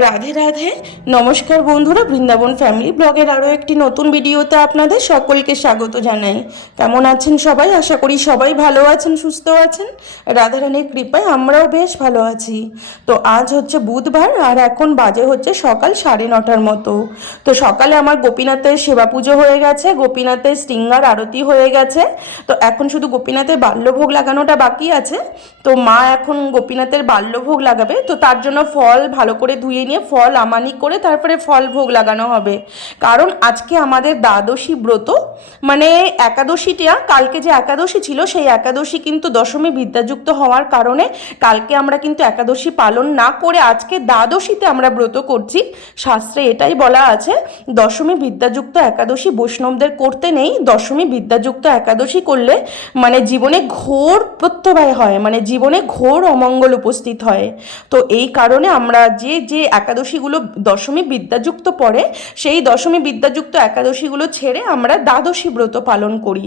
রাধে রাধে। নমস্কার বন্ধুরা, বৃন্দাবন ফ্যামিলি ব্লগের আরও একটি নতুন ভিডিওতে আপনাদের সকলকে স্বাগত জানাই। কেমন আছেন সবাই? আশা করি সবাই ভালো আছেন, সুস্থ আছেন। রাধারানীর কৃপায় আমরাও বেশ ভালো আছি। তো আজ হচ্ছে বুধবার আর এখন বাজে হচ্ছে সকাল সাড়ে নটার মতো। তো সকালে আমার গোপীনাথের সেবা পুজো হয়ে গেছে, গোপীনাথের স্টিঙ্গার আরতি হয়ে গেছে। তো এখন শুধু গোপীনাথের বাল্যভোগ লাগানোটা বাকি আছে। তো মা এখন গোপীনাথের বাল্যভোগ লাগাবে, তো তার জন্য ফল ভালো করে ধুয়ে নিয়ে ফল আমানি করে তারপরে ফল ভোগ লাগানো হবে। কারণ আজকে আমাদের দ্বাদশী ব্রত মানে একাদশীটা, কালকে যে একাদশী ছিল, সেই একাদশী কিন্তু দশমী বিদ্যাযুক্ত হওয়ার কারণে কালকে আমরা কিন্তু একাদশী পালন না করে আজকে দ্বাদশীতে আমরা ব্রত করছি। শাস্ত্রে এটাই বলা আছে, দশমী বিদ্যাযুক্ত একাদশী বৈষ্ণবদের করতে নেই, দশমী বিদ্যাযুক্ত একাদশী করলে মানে জীবনে ঘোর প্রত্যবায় হয় মানে জীবনে ঘোর অমঙ্গল উপস্থিত হয়। তো এই কারণে আমরা যে যে একাদশীগুলো দশমী বিদ্যাযুক্ত পড়ে, সেই দশমী বিদ্যাযুক্ত একাদশীগুলো ছেড়ে আমরা দ্বাদশী ব্রত পালন করি।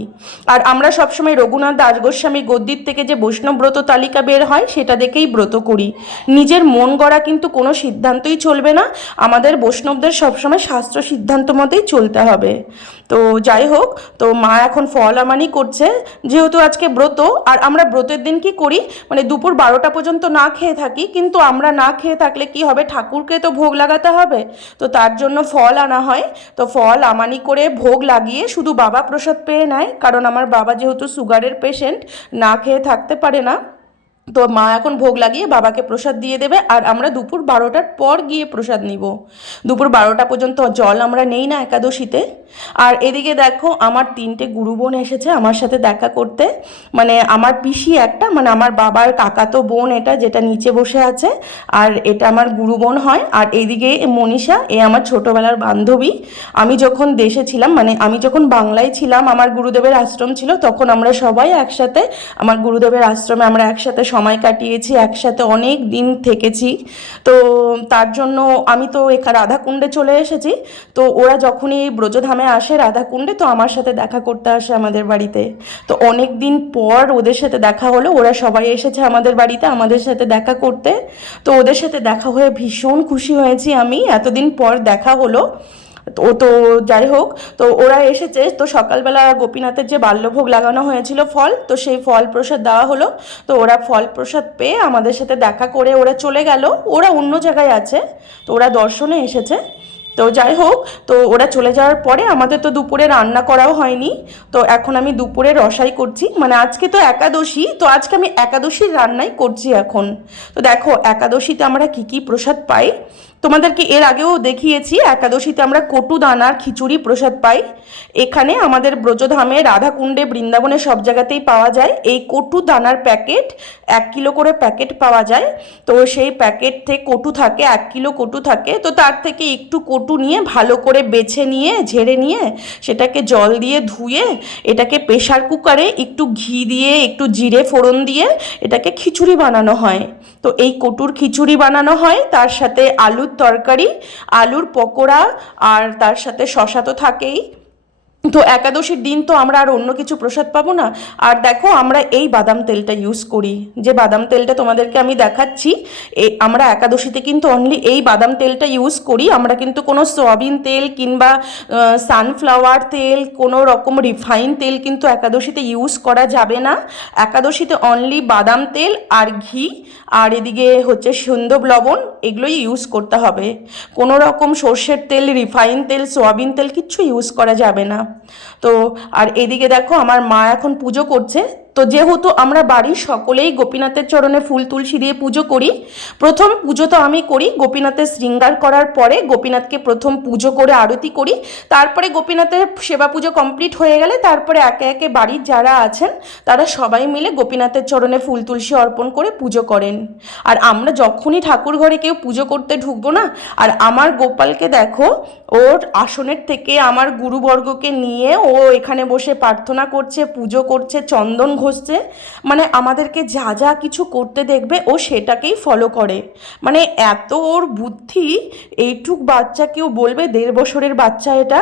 আর আমরা সবসময় রঘুনাথ দাস গোস্বামী গদ্দির থেকে যে বৈষ্ণব ব্রত তালিকা বের হয়, সেটা দেখেই ব্রত করি। নিজের মন গড়া কিন্তু কোনো সিদ্ধান্তই চলবে না, আমাদের বৈষ্ণবদের সবসময় শাস্ত্র সিদ্ধান্ত মতেই চলতে হবে। তো যাই হোক, তো মা এখন ফল আমানি করছে, যেহেতু আজকে ব্রত, আর আমরা ব্রতের দিন কি করি? মানে দুপুর বারোটা পর্যন্ত না খেয়ে থাকি, কিন্তু আমরা না খেয়ে থাকলে কি হবে? ঠাকুরকে তো ভোগ লাগাতে হবে, তো তার জন্য ফল আনা হয়। তো ফল আমানি করে ভোগ লাগিয়ে শুধু বাবা প্রসাদ পেয়ে নেয়, কারণ আমার বাবা যেহেতু সুগারের পেশেন্ট না খেয়ে থাকতে পারে না। তো মা এখন ভোগ লাগিয়ে বাবাকে প্রসাদ দিয়ে দেবে আর আমরা দুপুর বারোটার পর গিয়ে প্রসাদ নিব। দুপুর বারোটা পর্যন্ত জল আমরা নেই না একাদশীতে। আর এদিকে দেখো আমার তিনটে গুরু বোন এসেছে আমার সাথে দেখা করতে। মানে আমার পিসি একটা মানে আমার বাবার কাকাতো বোন এটা যেটা নিচে বসে আছে, আর এটা আমার গুরু বোন হয়। আর এদিকে মনীষা, এ আমার ছোটোবেলার বান্ধবী। আমি যখন দেশে ছিলাম মানে আমি যখন বাংলায় ছিলাম, আমার গুরুদেবের আশ্রম ছিল, তখন আমরা সবাই একসাথে, আমার গুরুদেবের আশ্রমে আমরা একসাথে সময় কাটিয়েছি, একসাথে অনেক দিন থেকেছি। তো তার জন্য আমি তো এখা রাধাকুণ্ডে চলে এসেছি। তো ওরা যখনই ব্রজধামে আসে রাধাকুণ্ডে, তো আমার সাথে দেখা করতে আসে আমাদের বাড়িতে। তো অনেক দিন পর ওদের সাথে দেখা হলো, ওরা সবাই এসেছে আমাদের বাড়িতে আমাদের সাথে দেখা করতে। তো ওদের সাথে দেখা হয়ে ভীষণ খুশি হয়েছি আমি। এতদিন পর দেখা হলো। তো তো যাই হোক তো ওরা এসেছে, তো সকালবেলা গোপীনাথের যে বাল্যভোগ লাগানো হয়েছিল ফল, তো সেই ফল প্রসাদ দেওয়া হলো। তো ওরা ফল প্রসাদ পেয়ে আমাদের সাথে দেখা করে ওরা চলে গেল। ওরা অন্য জায়গায় আছে, তো ওরা দর্শনে এসেছে। তো যাই হোক তো ওরা চলে যাওয়ার পরে আমাদের তো দুপুরে রান্না করাও হয়নি। তো এখন আমি দুপুরে রসাই করছি। মানে আজকে তো একাদশী, তো আজকে আমি একাদশীর রান্নাই করছি এখন। তো দেখো, একাদশীতে আমরা কি কি প্রসাদ পাই? তোমাদেরকে এর আগেও দেখিয়েছি, একাদশীতে আমরা কটু দানার খিচুড়ি প্রসাদ পাই। এখানে আমাদের ব্রজধামে রাধাকুণ্ডে বৃন্দাবনে সব জায়গাতেই পাওয়া যায়। এই কটু দানার প্যাকেট এক কিলো করে প্যাকেট পাওয়া যায়। তো সেই প্যাকেট থেকে কটু থাকে, এক কিলো কটু থাকে। তো তার থেকে একটু কটু নিয়ে ভালো করে বেছে নিয়ে, ঝেড়ে নিয়ে সেটাকে জল দিয়ে ধুয়ে এটাকে প্রেশার কুকারে একটু ঘি দিয়ে, একটু জিরে ফোড়ন দিয়ে এটাকে খিচুড়ি বানানো হয়। তো এই কটুর খিচুড়ি বানানো হয়। তার সাথে আলুর তরকারি আলুর পকোড়া আর তার সাথে শশা তো থাকেই। তো একাদশীর দিন তো আমরা আর অন্য কিছু প্রসাদ পাবো না। আর দেখো, আমরা এই বাদাম তেলটা ইউজ করি। যে বাদাম তেলটা তোমাদেরকে আমি দেখাচ্ছি আমরা একাদশীতে কিন্তু অনলি এই বাদাম তেলটা ইউজ করি। আমরা কিন্তু কোনো সয়াবিন তেল কিংবা সানফ্লাওয়ার তেল, কোনো রকম রিফাইন তেল কিন্তু একাদশীতে ইউজ করা যাবে না। একাদশীতে অনলি বাদাম তেল আর ঘি, আর এদিকে হচ্ছে সন্দব লবণ, এগুলোই ইউজ করতে হবে। কোনো রকম সর্ষের তেল রিফাইন তেল, সয়াবিন তেল কিচ্ছু ইউজ করা যাবে না। তো আর এদিকে দেখো আমার মা এখন পুজো করছে। তো যেহেতু আমরা বাড়ির সকলেই গোপীনাথের চরণে ফুল তুলসী দিয়ে পুজো করি। প্রথম পুজো তো আমি করি, গোপীনাথের শৃঙ্গার করার পরে গোপীনাথকে প্রথম পুজো করে আরতি করি। তারপরে গোপীনাথের সেবা পুজো কমপ্লিট হয়ে গেলে তারপরে একে একে বাড়ির যারা আছেন, তারা সবাই মিলে গোপীনাথের চরণে ফুল তুলসী অর্পণ করে পুজো করেন। আর আমরা যখনই ঠাকুর ঘরে কেউ পুজো করতে ঢুকবো না, আর আমার গোপালকে দেখো, ওর আসনের থেকে আমার গুরুবর্গকে নিয়ে ও এখানে বসে প্রার্থনা করছে, পুজো করছে, চন্দন ঘষছে মানে আমাদেরকে যা যা কিছু করতে দেখবে ও সেটাকেই ফলো করে। মানে এত ওর বুদ্ধি, এইটুক বাচ্চাকেও বলবে, দেড় বছরের বাচ্চা এটা।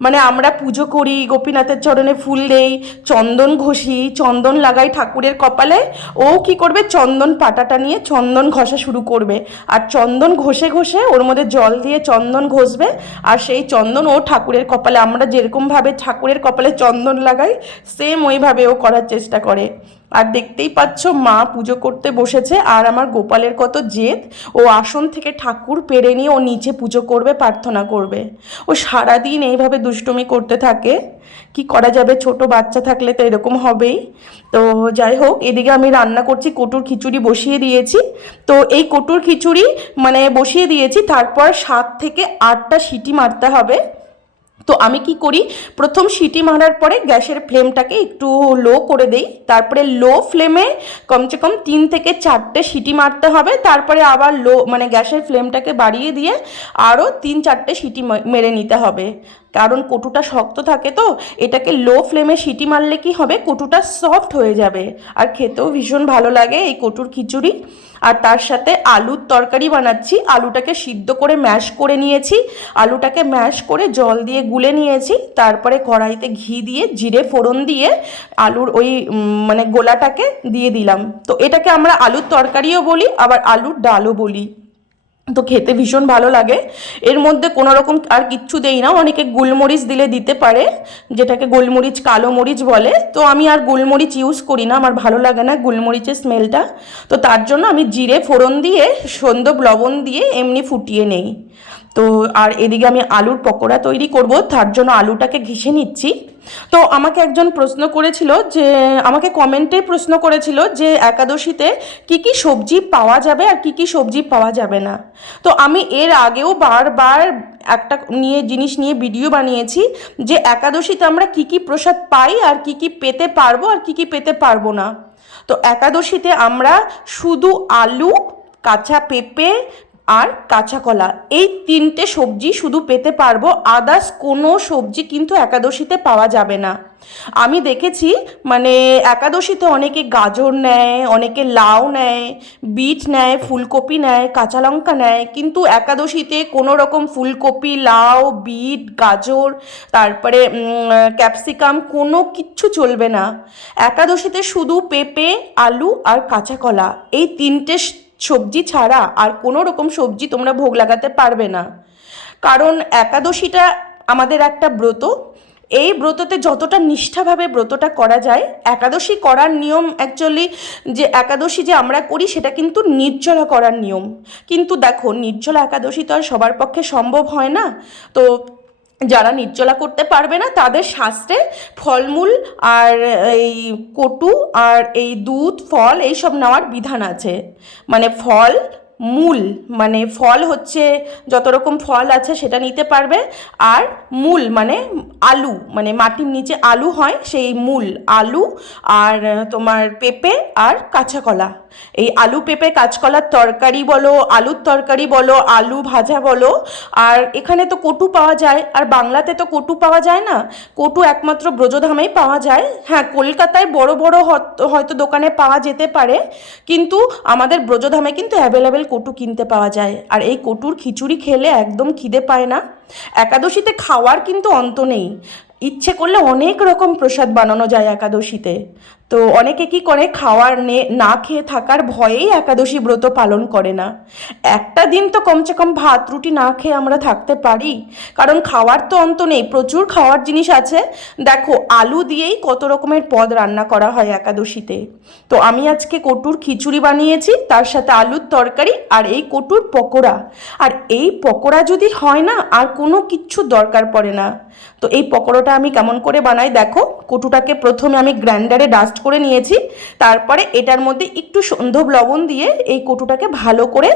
মানে আমরা পুজো করি, গোপীনাথের চরণে ফুল দেই, চন্দন ঘষি, চন্দন লাগাই ঠাকুরের কপালে। ও কি করবে? চন্দন পাটাটা নিয়ে চন্দন ঘষা শুরু করবে। আর চন্দন ঘষে ঘষে ওর মধ্যে জল দিয়ে চন্দন ঘষবে। আর সেই চন্দন ও ঠাকুরের কপালে, আমরা যেরকমভাবে ঠাকুরের কপালে চন্দন লাগাই সেম ওইভাবে ও করার চেষ্টা করে। আর দেখতেই পাচ্ছ মা পুজো করতে বসেছে, আর আমার গোপালের কত জেদ। ও আসন থেকে ঠাকুর পেরে নিয়ে ও নিচে পুজো করবে, প্রার্থনা করবে। ও সারাদিন এইভাবে দুষ্টুমি করতে থাকে। কি করা যাবে? ছোট বাচ্চা থাকলে তো এরকম হবেই। তো যাই হোক, এদিকে আমি রান্না করছি, কটুর খিচুড়ি বসিয়ে দিয়েছি। তো এই কটুর খিচুড়ি মানে বসিয়ে দিয়েছি, তারপর সাত থেকে আটটা সিটি মারতে হবে। তো আমি কি করি? প্রথম সিটি মারার পরে গ্যাসের ফ্লেমটাকে একটু লো করে দেই। তারপরে লো ফ্লেমে কমসে কম তিন থেকে চারটে সিটি মারতে হবে। তারপরে আবার লো মানে গ্যাসের ফ্লেমটাকে বাড়িয়ে দিয়ে আরও তিন চারটে সিটি মেরে নিতে হবে। কারণ কটুটা শক্ত থাকে তো, এটাকে লো ফ্লেমে সিটি মারলে কি হবে? কটুটা সফট হয়ে যাবে। আর খেতেও ভীষণ ভালো লাগে এই কটুর খিচুড়ি। আর তার সাথে আলুর তরকারি বানাচ্ছি। আলুটাকে সিদ্ধ করে ম্যাশ করে নিয়েছি। আলুটাকে ম্যাশ করে জল দিয়ে গুলে নিয়েছি। তারপরে কড়াইতে ঘি দিয়ে, জিরে ফোড়ন দিয়ে আলুর ওই মানে গোলাটাকে দিয়ে দিলাম। তো এটাকে আমরা আলুর তরকারিও বলি, আবার আলুর ডালও বলি। তো খেতে ভীষণ ভালো লাগে। এর মধ্যে কোনো রকম আর কিচ্ছু দেই না, অনেকে গোলমরিচ দিলে দিতে পারে, যেটাকে গোলমরিচ কালো মরিচ বলে। তো আমি আর গোলমরিচ ইউজ করি না, আমার ভালো লাগে না গোলমরিচের স্মেলটা তো তার জন্য আমি জিরে ফোড়ন দিয়ে সন্ধ্যব লবণ দিয়ে এমনি ফুটিয়ে নেই। তো আর এদিকে আমি আলুর পকোড়া তৈরি করব, তার জন্য আলুটাকে ঘিষে নিচ্ছি। তো আমাকে একজন প্রশ্ন করেছিল যে, আমাকে কমেন্টে প্রশ্ন করেছিল যে, একাদশীতে কি কি সবজি পাওয়া যাবে আর কি কি সবজি পাওয়া যাবে না। তো আমি এর আগেও বারবার একটা নিয়ে, জিনিস নিয়ে ভিডিও বানিয়েছি যে, একাদশীতে আমরা কি কি প্রসাদ পাই আর কি কি পেতে পারব আর কি কি পেতে পারব না। তো একাদশীতে আমরা শুধু আলু, কাঁচা পেঁপে আর কাঁচা কলা। এই তিনটে সবজি শুধু পেতে পারব আদার্স কোনো সবজি কিন্তু একাদশীতে পাওয়া যাবে না। আমি দেখেছি মানে একাদশীতে অনেকে গাজর নেয়, অনেকে লাউ নেয়, বিট নেয়, ফুলকপি নেয়, কাঁচা লঙ্কা নেয়, কিন্তু একাদশীতে কোনো রকম ফুলকপি, লাউ, বিট, গাজর, তারপরে ক্যাপসিকাম কোনো কিচ্ছু চলবে না। একাদশীতে শুধু পেঁপে, আলু আর কাঁচা কলা। এই তিনটে সবজি ছাড়া আর কোনো রকম সবজি তোমরা ভোগ লাগাতে পারবে না। কারণ একাদশীটা আমাদের একটা ব্রত। এই ব্রততে যতটা নিষ্ঠাভাবে ব্রতটা করা যায়, একাদশী করার নিয়ম অ্যাকচুয়ালি যে একাদশী যে আমরা করি সেটা কিন্তু নির্জলা করার নিয়ম। কিন্তু দেখো, নির্জলা একাদশী তো আর সবার পক্ষে সম্ভব হয় না। তো যারা নির্জলা করতে পারবে না, তাদের শাস্ত্রে ফলমূল আর এই কটু আর এই দুধ, ফল, এইসব নেওয়ার বিধান আছে। মানে ফল মূল মানে ফল হচ্ছে যত রকম ফল আছে সেটা নিতে পারবে। আর মূল মানে আলু মানে মাটির নিচে আলু হয় সেই মূল, আলু আর তোমার পেঁপে আর কাঁচা কলা এই আলু, পেঁপে, কাঁচকলার তরকারি বলো, আলুর তরকারি বলো, আলু ভাজা বলো, আর এখানে তো কটু পাওয়া যায়, আর বাংলাতে তো কটু পাওয়া যায় না। কটু একমাত্র ব্রজধামেই পাওয়া যায়। হ্যাঁ কলকাতায় বড় বড় হয়তো দোকানে পাওয়া যেতে পারে, কিন্তু আমাদের ব্রজধামে কিন্তু অ্যাভেলেবেল কটু কিনতে পাওয়া যায়। আর এই কটুর খিচুড়ি খেলে একদম খিদে পায় না। একাদশীতে খাওয়ার কিন্তু অন্ত নেই। ইচ্ছে করলে অনেক রকম প্রসাদ বানানো যায় একাদশীতে। তো অনেকে কি করে? খাওয়ার নে, না খেয়ে থাকার ভয়েই একাদশী ব্রত পালন করে না। একটা দিন তো কমসে কম ভাত, রুটি না খেয়ে আমরা থাকতে পারি। কারণ খাওয়ার তো অন্ত নেই, প্রচুর খাওয়ার জিনিস আছে। দেখো, আলু দিয়েই কত রকমের পদ রান্না করা হয় একাদশীতে। তো আমি আজকে কটুর খিচুড়ি বানিয়েছি, তার সাথে আলুর তরকারি আর এই কটুর পকোড়া। আর এই পকোড়া যদি হয় না, আর কোনো কিচ্ছু দরকার পড়ে না। তো এই পকোড়াটা আমি কেমন করে বানাই? দেখো, কটুটাকে প্রথমে আমি গ্রাইন্ডারে ডাস্ট করে নিয়েছি। তারপরে এটার মধ্যে একটু সন্ধব লবণ দিয়ে এই কটুটাকে ভালো করে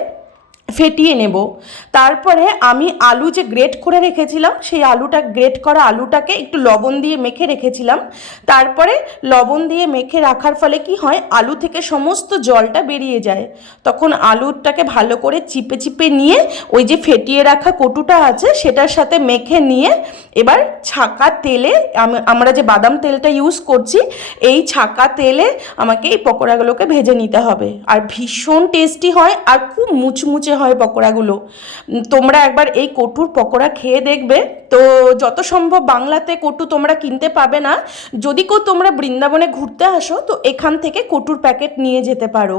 ফেটিয়ে নেব। তারপরে আমি আলু যে গ্রেট করে রেখেছিলাম, সেই আলুটা গ্রেট করা আলুটাকে একটু লবণ দিয়ে মেখে রেখেছিলাম। তারপরে লবণ দিয়ে মেখে রাখার ফলে কি হয়, আলু থেকে সমস্ত জলটা বেরিয়ে যায়। তখন আলুটাকে ভালো করে চিপে চিপে নিয়ে ওই যে ফেটিয়ে রাখা কটুটা আছে, সেটার সাথে মেখে নিয়ে এবার ছাকা তেলে আম- আমরা যে বাদাম তেলটা ইউজ করছি, এই ছাকা তেলে আমাকে এই পকোড়াগুলোকে ভেজে নিতে হবে। আর ভীষণ টেস্টি হয় আর খুব মুচমুচে হয় পকোড়াগুলো। তোমরা একবার এই কটুর পকোড়া খেয়ে দেখবে। তো যত সম্ভব বাংলাতে কটু তোমরা কিনতে পাবে না। যদি কেউ তোমরা বৃন্দাবনে ঘুরতে আসো, তো এখান থেকে কটুর প্যাকেট নিয়ে যেতে পারো।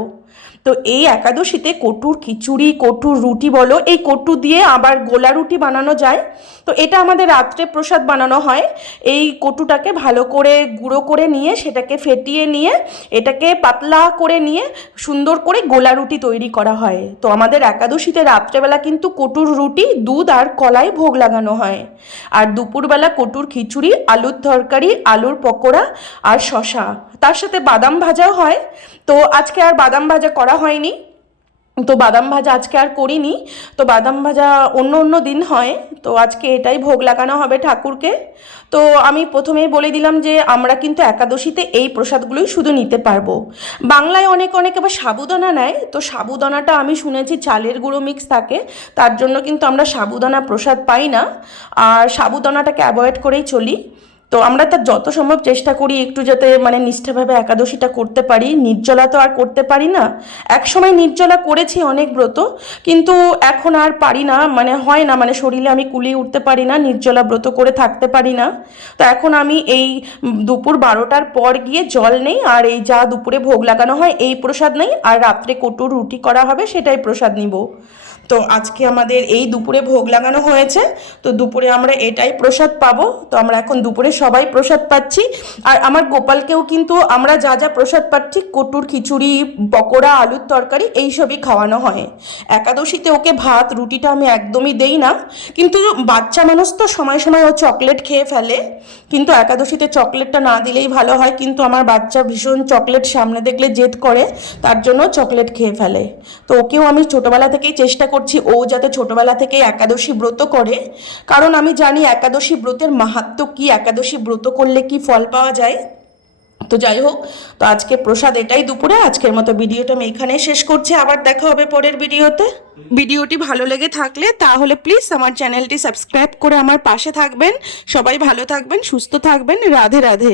তো এই একাদশীতে কটুর খিচুড়ি, কটুর রুটি বলো, এই কটু দিয়ে আবার গোলা রুটি বানানো যায়। তো এটা আমাদের রাত্রে প্রসাদ বানানো হয়। এই কটুটাকে ভালো করে গুঁড়ো করে নিয়ে, সেটাকে ফেটিয়ে নিয়ে, এটাকে পাতলা করে নিয়ে, সুন্দর করে গোলা রুটি তৈরি করা হয়। তো আমাদের একাদশীতে রাত্রেবেলা কিন্তু কটুর রুটি, দুধ আর কলায় ভোগ লাগানো হয়। আর দুপুরবেলা কটুর খিচুড়ি, আলুর তরকারি, আলুর পকোড়া আর শশা তার সাথে বাদাম ভাজাও হয়। তো আজকে আর বাদাম ভাজা করা হয়নি। তো বাদাম ভাজা আজকে আর করিনি। তো বাদাম ভাজা অন্য অন্য দিন হয়। তো আজকে এটাই ভোগ লাগানো হবে ঠাকুরকে। তো আমি প্রথমেই বলে দিলাম যে আমরা কিন্তু একাদশীতে এই প্রসাদগুলোই শুধু নিতে পারব। বাংলায় অনেক অনেক আবার সাবুদানা নেয়। তো সাবুদানাটা আমি শুনেছি চালের গুঁড়ো মিক্স থাকে। তার জন্য কিন্তু আমরা সাবুদানা প্রসাদ পাই না। আর সাবুদানাটাকে অ্যাভয়েড করেই চলি। তো আমরা তার যত সম্ভব চেষ্টা করি একটু যাতে মানে নিষ্ঠাভাবে একাদশীটা করতে পারি, নির্জলা তো আর করতে পারি না। এক সময় নির্জলা করেছি অনেক ব্রত, কিন্তু এখন আর পারি না মানে হয় না মানে শরীরে আমি কুলিয়ে উঠতে পারি না, নির্জলা ব্রত করে থাকতে পারি না। তো এখন আমি এই দুপুর বারোটার পর গিয়ে জল নেই, আর এই যা দুপুরে ভোগ লাগানো হয়, এই প্রসাদ নেই, আর রাত্রে কটুর রুটি করা হবে, সেটাই প্রসাদ নিব। তো আজকে আমাদের এই দুপুরে ভোগ লাগানো হয়েছে। তো দুপুরে আমরা এটাই প্রসাদ পাবো। তো আমরা এখন দুপুরে সবাই প্রসাদ পাচ্ছি। আর আমার গোপালকেও কিন্তু আমরা যা যা প্রসাদ পাচ্ছি, কটুর খিচুড়ি, পকোড়া, আলুর তরকারি, এইসবই খাওয়ানো হয়। একাদশীতে ওকে ভাত, রুটিটা আমি একদমই দেই না। কিন্তু বাচ্চা মানুষ তো সময় সময় ও চকলেট খেয়ে ফেলে। কিন্তু একাদশীতে চকলেটটা না দিলেই ভালো হয়। কিন্তু আমার বাচ্চা ভীষণ চকলেট সামনে দেখলে জেদ করে, তার জন্য চকলেট খেয়ে ফেলে। তো ওকেও আমি ছোটোবেলা থেকেই চেষ্টা করছি, ও যাতে ছোটবেলা থেকে একাদশী ব্রত করে। কারণ আমি জানি একাদশী ব্রতের মাহাত্ম্য কি, একাদশী ব্রত করলে কি ফল পাওয়া যায়। তো যাই হোক, তো আজকে প্রসাদ এটাই দুপুরে, আজকের মতো ভিডিওটা আমি এখানে শেষ করছি। আবার দেখা হবে পরের ভিডিওতে। ভিডিওটি ভালো লেগে থাকলে তাহলে প্লিজ আমার চ্যানেলটি সাবস্ক্রাইব করে আমার পাশে থাকবেন। সবাই ভালো থাকবেন, সুস্থ থাকবেন। রাধে রাধে।